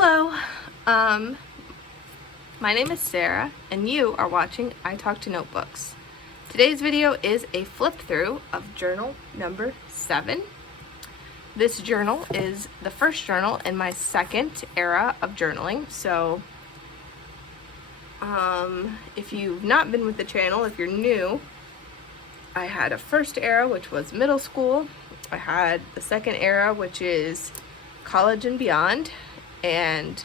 Hello, my name is Sarah, and you are watching I Talk to Notebooks. Today's video is a flip through of journal number 7. This journal is the first journal in my second era of journaling, so if you've not been with the channel, if you're new, I had a first era, which was middle school. I had the second era, which is college and beyond, and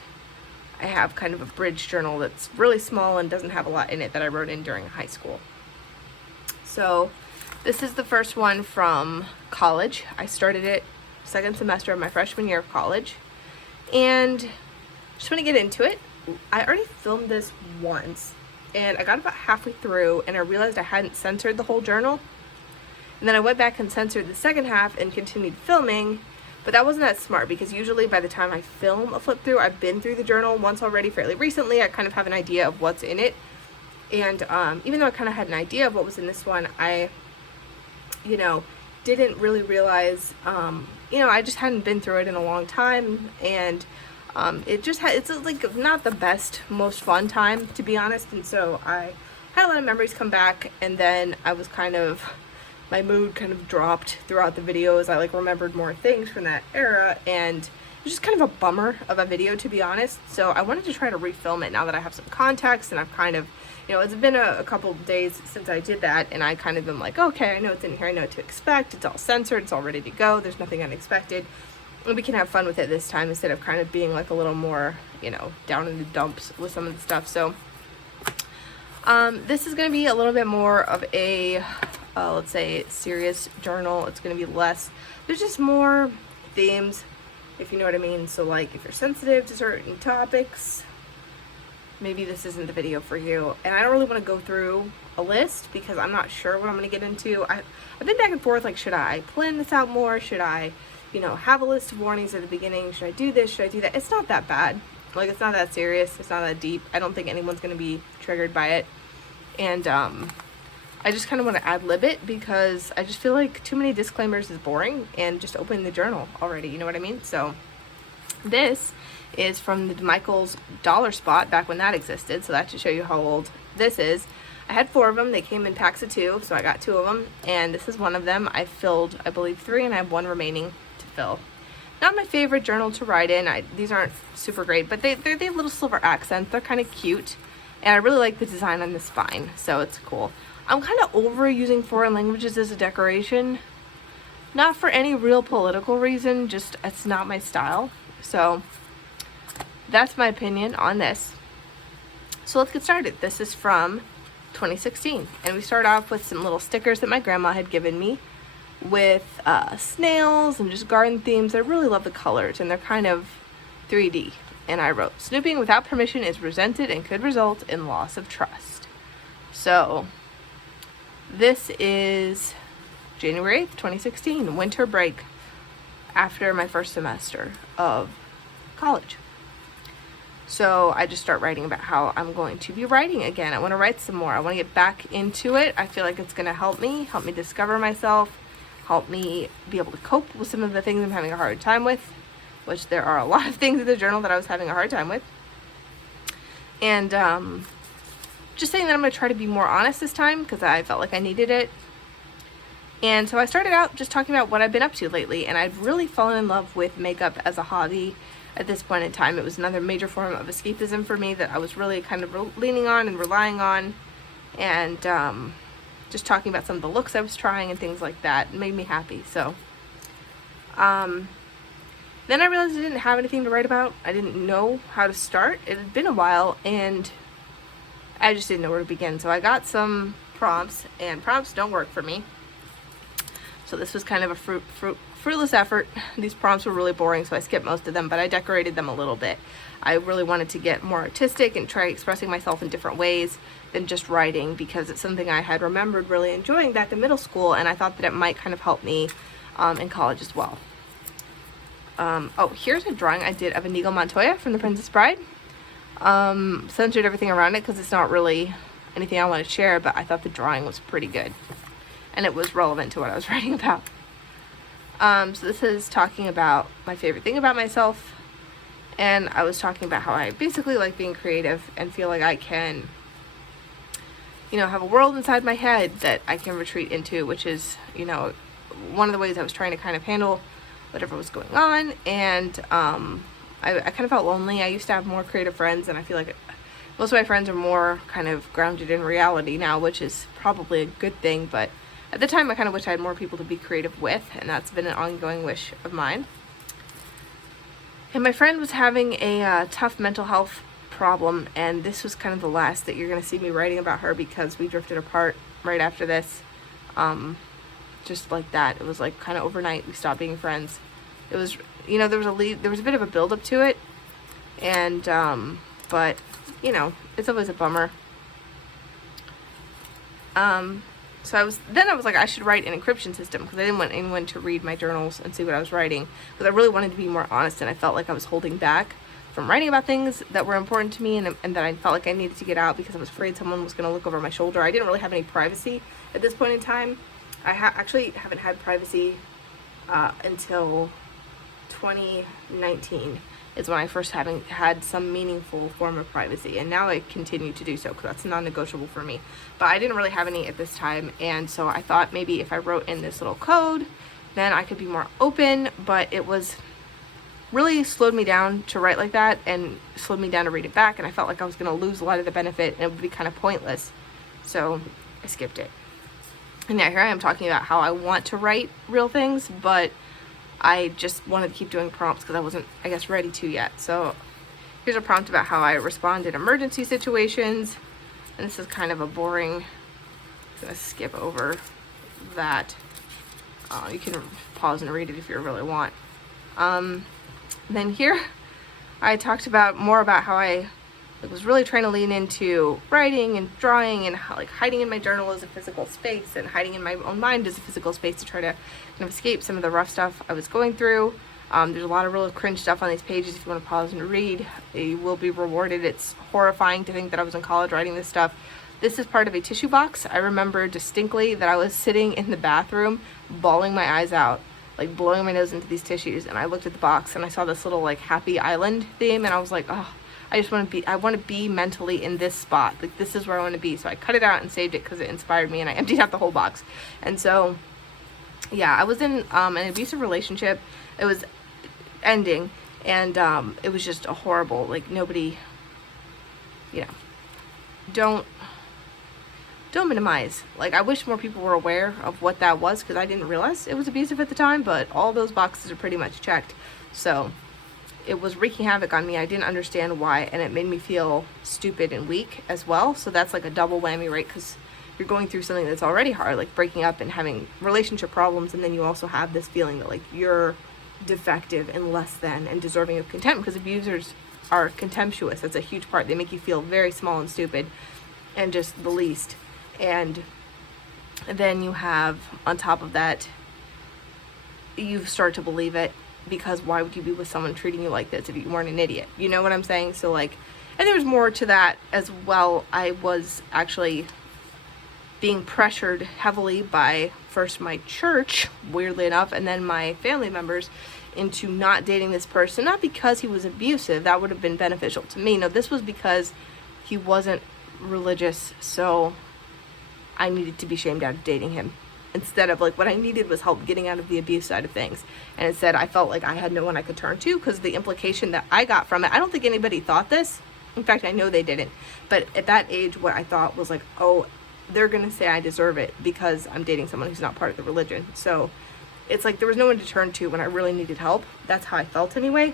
I have kind of a bridge journal that's really small and doesn't have a lot in it that I wrote in during high school. So this is the first one from college. I started it second semester of my freshman year of college, and just want to get into it. I already filmed this once, and I got about halfway through and I realized I hadn't censored the whole journal, and then I went back and censored the second half and continued filming. But that wasn't that smart, because usually by the time I film a flip through, I've been through the journal once already fairly recently. I kind of have an idea of what's in it. And even though I kind of had an idea of what was in this one, I, didn't really realize, I just hadn't been through it in a long time. And it's like not the best, most fun time, to be honest. And so I had a lot of memories come back, and then I was my mood kind of dropped throughout the videos. I remembered more things from that era, and it was just kind of a bummer of a video, to be honest. So I wanted to try to refilm it now that I have some context, and I've kind of, it's been a couple of days since I did that, and I kind of been like, okay, I know it's in here, I know what to expect, it's all censored, it's all ready to go, there's nothing unexpected, and we can have fun with it this time instead of kind of being like a little more, down in the dumps with some of the stuff. So this is going to be a little bit more of a let's say serious journal. It's going to be less, there's just more themes, if you know what I mean. So like if you're sensitive to certain topics, maybe this isn't the video for you. And I don't really want to go through a list because I'm not sure what I'm going to get into. I've been back and forth, like, should I plan this out more? Should I, have a list of warnings at the beginning? Should I do this? Should I do that? It's not that bad. Like, it's not that serious. It's not that deep. I don't think anyone's going to be triggered by it. And I just kind of want to ad-lib it because I just feel like too many disclaimers is boring, and just opening the journal already, you know what I mean? So this is from the Michael's Dollar Spot back when that existed, so that should show you how old this is. I had 4 of them. They came in packs of 2, so I got 2 of them, and this is one of them. I filled, I believe, 3, and I have 1 remaining to fill. Not my favorite journal to write in. These aren't super great, but they have little silver accents. They're kind of cute, and I really like the design on the spine, so it's cool. I'm kind of over using foreign languages as a decoration. Not for any real political reason, just it's not my style. So that's my opinion on this. So let's get started. This is from 2016, and we start off with some little stickers that my grandma had given me with snails and just garden themes. I really love the colors, and they're kind of 3D. And I wrote, "Snooping without permission is resented and could result in loss of trust." So this is January 8th, 2016, winter break after my first semester of college. So I just start writing about how I'm going to be writing again. I want to write some more. I want to get back into it. I feel like it's going to help me discover myself, help me be able to cope with some of the things I'm having a hard time with, which there are a lot of things in the journal that I was having a hard time with. And just saying that I'm going to try to be more honest this time because I felt like I needed it. And so I started out just talking about what I've been up to lately, and I've really fallen in love with makeup as a hobby at this point in time. It was another major form of escapism for me that I was really kind of leaning on and relying on, and just talking about some of the looks I was trying and things like that made me happy. So then I realized I didn't have anything to write about. I didn't know how to start. It had been a while, and I just didn't know where to begin. So I got some prompts, and prompts don't work for me. So this was kind of a fruitless effort. These prompts were really boring, so I skipped most of them, but I decorated them a little bit. I really wanted to get more artistic and try expressing myself in different ways than just writing, because it's something I had remembered really enjoying back in middle school, and I thought that it might kind of help me in college as well. Oh, here's a drawing I did of Inigo Montoya from The Princess Bride. Censored everything around it because it's not really anything I want to share, but I thought the drawing was pretty good, and it was relevant to what I was writing about. So this is talking about my favorite thing about myself, and I was talking about how I basically like being creative and feel like I can, you know, have a world inside my head that I can retreat into, which is, you know, one of the ways I was trying to kind of handle whatever was going on. And I kind of felt lonely. I used to have more creative friends, and I feel like most of my friends are more kind of grounded in reality now, which is probably a good thing. But at the time, I kind of wish I had more people to be creative with, and that's been an ongoing wish of mine. And my friend was having a tough mental health problem, and this was kind of the last that you're going to see me writing about her, because we drifted apart right after this. Just like that. It was like kind of overnight we stopped being friends. It was, you know, there was a bit of a build up to it, and but you know, it's always a bummer. So I was like, I should write an encryption system, because I didn't want anyone to read my journals and see what I was writing, because I really wanted to be more honest, and I felt like I was holding back from writing about things that were important to me, and that I felt like I needed to get out because I was afraid someone was going to look over my shoulder. I didn't really have any privacy at this point in time. I actually haven't had privacy until 2019 is when I first had some meaningful form of privacy, and now I continue to do so because that's non-negotiable for me. But I didn't really have any at this time, and so I thought maybe if I wrote in this little code, then I could be more open. But it was really slowed me down to write like that, and slowed me down to read it back, and I felt like I was going to lose a lot of the benefit, and it would be kind of pointless. So I skipped it. And now here I am talking about how I want to write real things, but I just wanted to keep doing prompts because I wasn't, I guess, ready to yet. So here's a prompt about how I respond in emergency situations. And this is kind of a boring, I'm gonna skip over that. You can pause and read it if you really want. Then here I talked about more about how I was really trying to lean into writing and drawing, and how, like, hiding in my journal as a physical space, and hiding in my own mind as a physical space to try to kind of escape some of the rough stuff I was going through. There's a lot of real cringe stuff on these pages. If you want to pause and read, you will be rewarded. It's horrifying to think that I was in college writing this stuff. This is part of a tissue box. I remember distinctly that I was sitting in the bathroom bawling my eyes out, like blowing my nose into these tissues, and I looked at the box and I saw this little like happy island theme, and I was like, oh, I want to be mentally in this spot. Like, this is where I want to be. So I cut it out and saved it because it inspired me, and I emptied out the whole box. And so, yeah, I was in an abusive relationship. It was ending, and it was just a horrible, like, nobody, you know, don't minimize. Like, I wish more people were aware of what that was, because I didn't realize it was abusive at the time, but all those boxes are pretty much checked. So it was wreaking havoc on me. I didn't understand why, and it made me feel stupid and weak as well. So that's like a double whammy, right? Because you're going through something that's already hard, like breaking up and having relationship problems, and then you also have this feeling that, like, you're defective and less than and deserving of contempt, because abusers are contemptuous. That's a huge part. They make you feel very small and stupid and just the least. And then you have, on top of that, you start to believe it, because why would you be with someone treating you like this if you weren't an idiot? You know what I'm saying? So, like, and there was more to that as well. I was actually being pressured heavily by first my church, weirdly enough, and then my family members into not dating this person. Not because he was abusive, that would have been beneficial to me. No, this was because he wasn't religious, so I needed to be shamed out of dating him. Instead of, like, what I needed was help getting out of the abuse side of things. And instead, I felt like I had no one I could turn to, because the implication that I got from it, I don't think anybody thought this. In fact, I know they didn't. But at that age, what I thought was like, oh, they're going to say I deserve it because I'm dating someone who's not part of the religion. So it's like there was no one to turn to when I really needed help. That's how I felt anyway,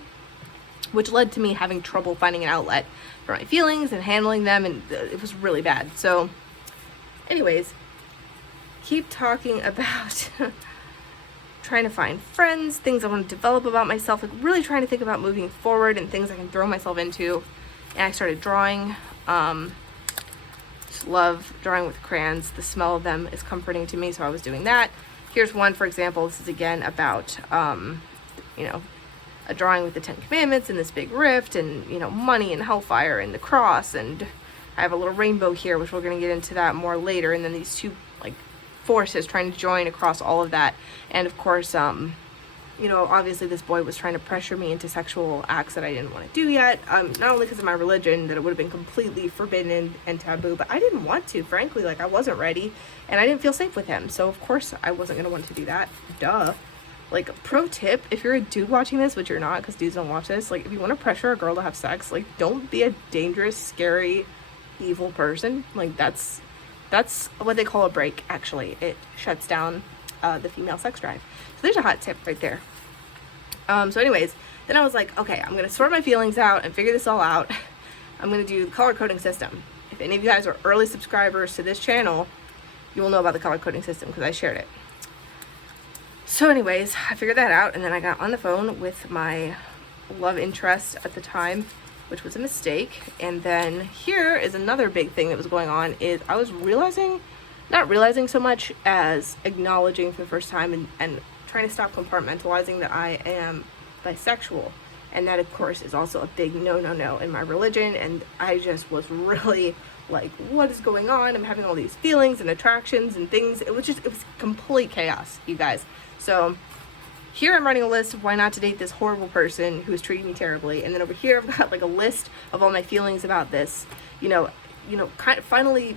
which led to me having trouble finding an outlet for my feelings and handling them, and it was really bad. So anyways, keep talking about trying to find friends, things I want to develop about myself, like really trying to think about moving forward and things I can throw myself into. And I started drawing. Just love drawing with crayons. The smell of them is comforting to me, so I was doing that. Here's one, for example. This is again about, you know, a drawing with the 10 Commandments and this big rift, and, you know, money and hellfire and the cross, and I have a little rainbow here, which we're going to get into that more later, and then these two, like, forces trying to join across all of that. And of course, you know, obviously this boy was trying to pressure me into sexual acts that I didn't want to do yet. Not only because of my religion, that it would have been completely forbidden and taboo, but I didn't want to, frankly. Like, I wasn't ready, and I didn't feel safe with him. So, of course, I wasn't going to want to do that. Duh. Like, pro tip, if you're a dude watching this, which you're not, because dudes don't watch this, like, if you want to pressure a girl to have sex, like, don't be a dangerous, scary, evil person. Like, that's what they call a break, actually. It shuts down the female sex drive. So there's a hot tip right there. So anyways, then I was like, okay, I'm going to sort my feelings out and figure this all out. I'm going to do the color coding system. If any of you guys are early subscribers to this channel, you will know about the color coding system because I shared it. So anyways, I figured that out, and then I got on the phone with my love interest at the time, which was a mistake. And then here is another big thing that was going on, is I was not realizing so much as acknowledging for the first time and trying to stop compartmentalizing that I am bisexual. And that, of course, is also a big no in my religion. And I just was really like, what is going on? I'm having all these feelings and attractions and things. It was complete chaos, you guys. So here I'm writing a list of why not to date this horrible person who is treating me terribly. And then over here I've got like a list of all my feelings about this. Finally,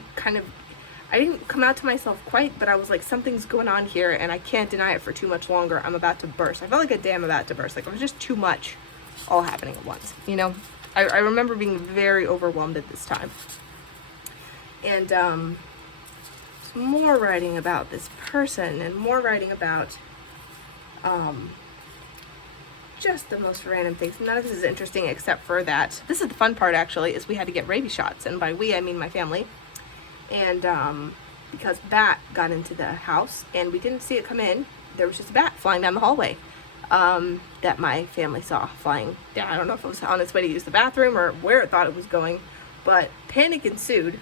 I didn't come out to myself quite, but I was like, something's going on here and I can't deny it for too much longer. I'm about to burst. I felt like a dam about to burst. Like, it was just too much all happening at once, you know? I remember being very overwhelmed at this time. And more writing about this person and more writing about just the most random things. None of this is interesting except for that. This is the fun part, actually, is we had to get rabies shots. And by we, I mean my family. And because a bat got into the house and we didn't see it come in, there was just a bat flying down the hallway that my family saw flying down. I don't know if it was on its way to use the bathroom or where it thought it was going, but panic ensued,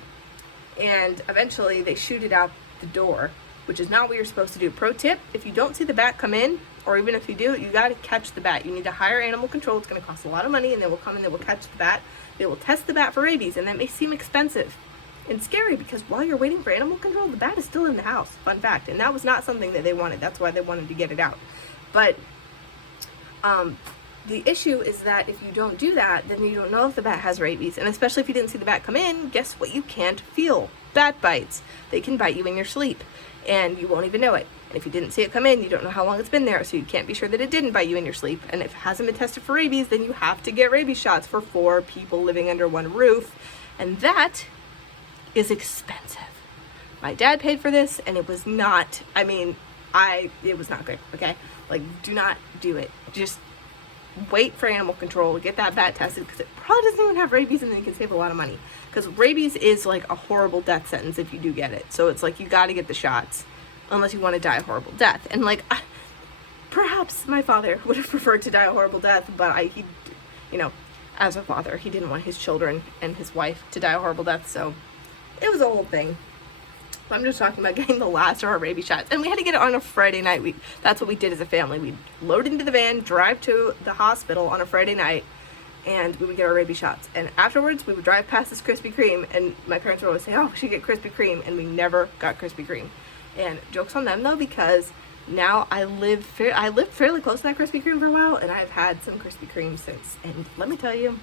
and eventually they shooted out the door, which is not what you're supposed to do. Pro tip, if you don't see the bat come in, or even if you do, you got to catch the bat. You need to hire animal control. It's going to cost a lot of money, and they will come and they will catch the bat. They will test the bat for rabies, and that may seem expensive and scary because while you're waiting for animal control, the bat is still in the house. Fun fact. And that was not something that they wanted. That's why they wanted to get it out. But the issue is that if you don't do that, then you don't know if the bat has rabies. And especially if you didn't see the bat come in, guess what you can't feel? Bat bites. They can bite you in your sleep, and you won't even know it. And if you didn't see it come in, you don't know how long it's been there, so you can't be sure that it didn't bite you in your sleep. And if it hasn't been tested for rabies, then you have to get rabies shots for 4 people living under one roof. And that is expensive. My dad paid for this, and it was not, it was not good, okay? Like, do not do it. Just wait for animal control, get that bat tested, because it probably doesn't even have rabies, and then you can save a lot of money. Because rabies is like a horrible death sentence if you do get it. So it's like, you got to get the shots, unless you want to die a horrible death. And like, perhaps my father would have preferred to die a horrible death, but he, as a father, he didn't want his children and his wife to die a horrible death, so it was a whole thing. I'm just talking about getting the last of our rabies shots. And we had to get it on a Friday night. That's what we did as a family. We'd load into the van, drive to the hospital on a Friday night, and we would get our rabies shots. And afterwards, we would drive past this Krispy Kreme, and my parents would always say, oh, we should get Krispy Kreme, and we never got Krispy Kreme. And joke's on them, though, because now I lived fairly close to that Krispy Kreme for a while, and I've had some Krispy Kreme since. And let me tell you,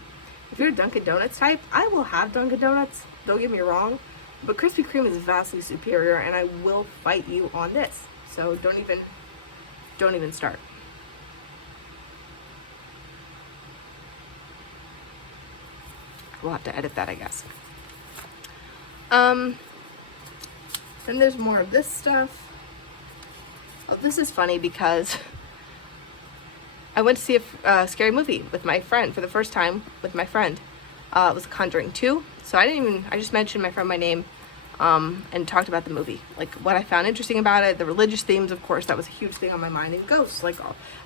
if you're a Dunkin' Donuts type, I will have Dunkin' Donuts. Don't get me wrong, but Krispy Kreme is vastly superior, and I will fight you on this. So don't even start. We'll have to edit that, I guess. Then there's more of this stuff. Oh, this is funny because I went to see a scary movie with my friend for the first time with my friend. It was Conjuring 2. So I just mentioned my friend by name and talked about the movie. Like, what I found interesting about it, the religious themes, of course, that was a huge thing on my mind, and ghosts. Like,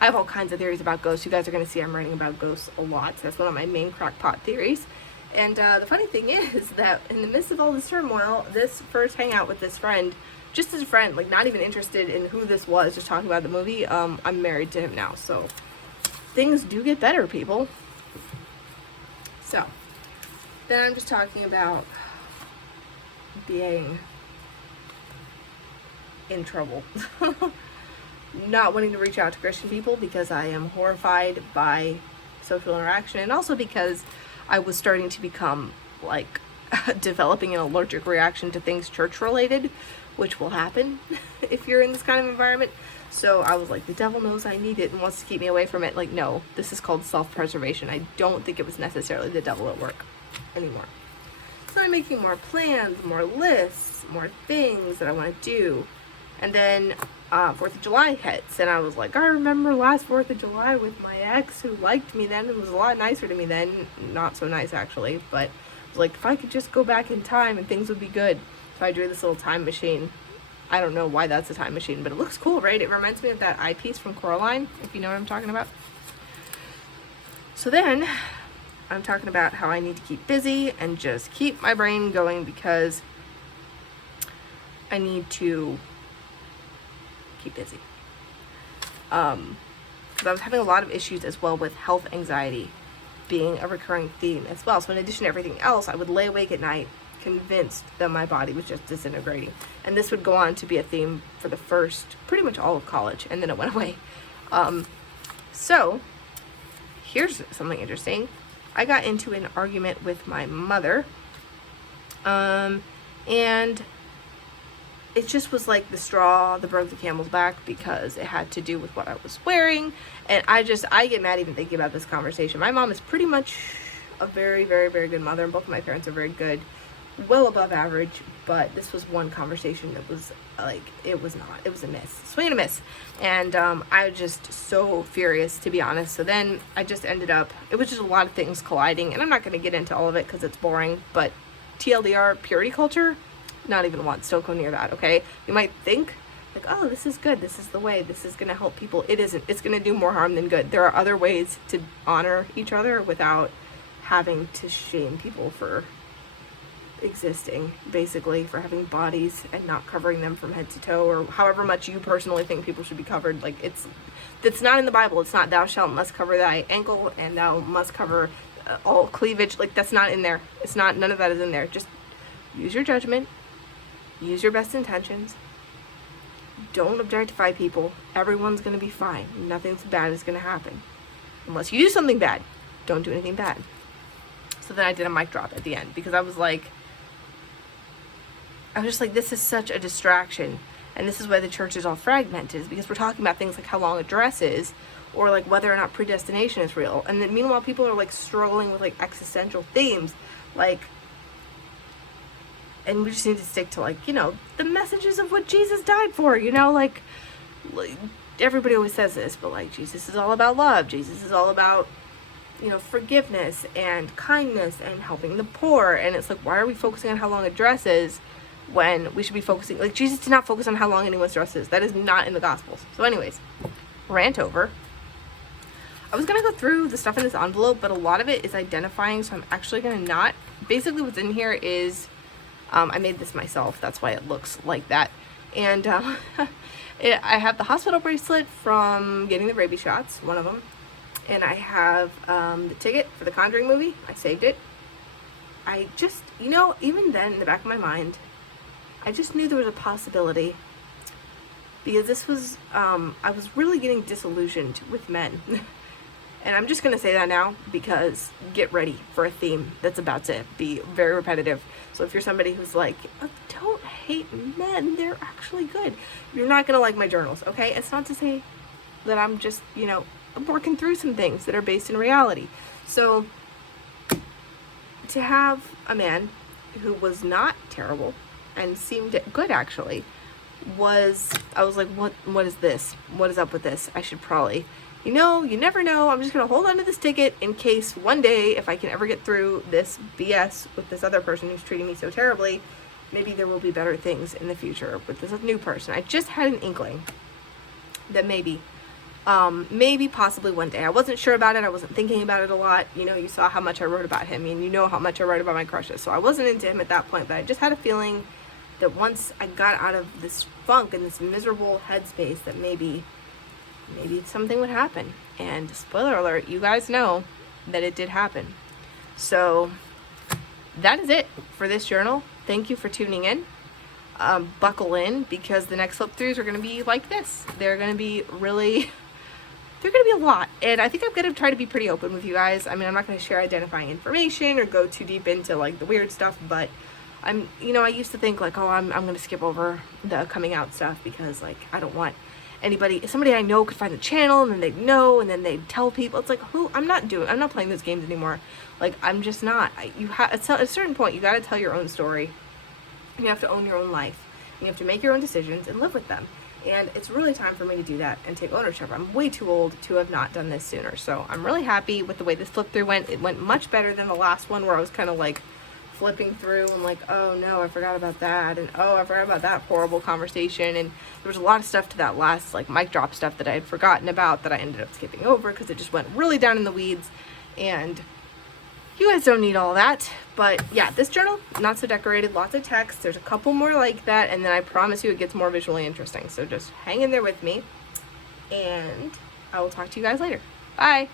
I have all kinds of theories about ghosts. You guys are going to see I'm writing about ghosts a lot. So that's one of my main crackpot theories. And the funny thing is that in the midst of all this turmoil, this first hangout with this friend, just as a friend, like not even interested in who this was, just talking about the movie, I'm married to him now. So things do get better, people. So then I'm just talking about being in trouble. not wanting to reach out to Christian people because I am horrified by social interaction, and also because I was starting to become like developing an allergic reaction to things church related, which will happen if you're in this kind of environment. So I was like, the devil knows I need it and wants to keep me away from it. Like, no, this is called self-preservation. I don't think it was necessarily the devil at work anymore. So I'm making more plans, more lists, more things that I want to do. And then 4th of July hits, and I was like, I remember last 4th of July with my ex who liked me then and was a lot nicer to me then. Not so nice, actually, but I was like, if I could just go back in time and things would be good. So I drew this little time machine. I don't know why that's a time machine, but it looks cool, right? It reminds me of that eyepiece from Coraline, if you know what I'm talking about. So then I'm talking about how I need to keep busy and just keep my brain going, because I need to keep busy. Because I was having a lot of issues as well with health anxiety being a recurring theme as well. So in addition to everything else, I would lay awake at night convinced that my body was just disintegrating. And this would go on to be a theme for the first, pretty much all of college, and then it went away. So here's something interesting. I got into an argument with my mother, and it just was like the straw that broke the camel's back, because it had to do with what I was wearing. And I get mad even thinking about this conversation. My mom is pretty much a very, very, very good mother, and both of my parents are very good, well above average. But this was one conversation that was like, it was a miss, swing and a miss. And I was just so furious, to be honest. So then I just ended up, it was just a lot of things colliding, and I'm not going to get into all of it because it's boring, but TLDR, purity culture, not even once. Don't go near that, okay? You might think, like, oh, this is good. This is the way. This is going to help people. It isn't. It's going to do more harm than good. There are other ways to honor each other without having to shame people for existing, basically, for having bodies and not covering them from head to toe, or however much you personally think people should be covered. Like, it's not in the Bible. It's not thou shalt must cover thy ankle and thou must cover all cleavage. Like, that's not in there. It's not, none of that is in there. Just use your judgment. Use your best intentions. Don't objectify people. Everyone's going to be fine. Nothing bad is going to happen. Unless you do something bad. Don't do anything bad. So then I did a mic drop at the end, because I was just like, this is such a distraction. And this is why the church is all fragmented, is because we're talking about things like how long a dress is, or like whether or not predestination is real. And then meanwhile, people are like struggling with like existential themes, like, and we just need to stick to, like, you know, the messages of what Jesus died for, you know, like everybody always says this, but like, Jesus is all about love. Jesus is all about, you know, forgiveness and kindness and helping the poor. And it's like, why are we focusing on how long a dress is when we should be focusing, like, Jesus did not focus on how long anyone's dress is. That is not in the Gospels. So anyways, rant over. I was going to go through the stuff in this envelope, but a lot of it is identifying, so I'm actually going to not. Basically what's in here is, I made this myself, that's why it looks like that. And I have the hospital bracelet from getting the rabies shots, one of them. And I have the ticket for the Conjuring movie. I saved it. I just, you know, even then, in the back of my mind, I just knew there was a possibility. Because this was, I was really getting disillusioned with men. And I'm just going to say that now, because get ready for a theme that's about to be very repetitive. So if you're somebody who's like, oh, don't hate men, they're actually good, you're not going to like my journals, okay? It's not to say that I'm just, you know, working through some things that are based in reality. So to have a man who was not terrible and seemed good, actually, I was like, what is this? What is up with this? I should probably, you know, you never know. I'm just going to hold on to this ticket in case one day, if I can ever get through this BS with this other person who's treating me so terribly, maybe there will be better things in the future with this new person. I just had an inkling that maybe possibly one day. I wasn't sure about it. I wasn't thinking about it a lot. You know, you saw how much I wrote about him, and you know how much I write about my crushes. So I wasn't into him at that point, but I just had a feeling that once I got out of this funk and this miserable headspace, that maybe something would happen. And spoiler alert, you guys know that it did happen. So that is it for this journal. Thank you for tuning in. buckle in, because the next flip throughs are going to be like this. They're going to be really, they're going to be a lot. And I think I'm going to try to be pretty open with you guys. I mean, I'm not going to share identifying information or go too deep into like the weird stuff, but you know, I used to think like, oh, I'm going to skip over the coming out stuff because like I don't want somebody I know could find the channel and then they'd know and then they'd tell people. It's like, I'm not playing those games anymore. Like, I'm just not. At a certain point, you got to tell your own story. You have to own your own life. You have to make your own decisions and live with them. And it's really time for me to do that and take ownership. I'm way too old to have not done this sooner. So I'm really happy with the way this flip through went. It went much better than the last one where I was kind of like flipping through and like, oh no, I forgot about that, and oh, I forgot about that horrible conversation. And there was a lot of stuff to that last like mic drop stuff that I had forgotten about that I ended up skipping over because it just went really down in the weeds, and you guys don't need all that. But yeah, this journal, not so decorated, lots of text. There's a couple more like that, and then I promise you it gets more visually interesting. So just hang in there with me, and I will talk to you guys later. Bye.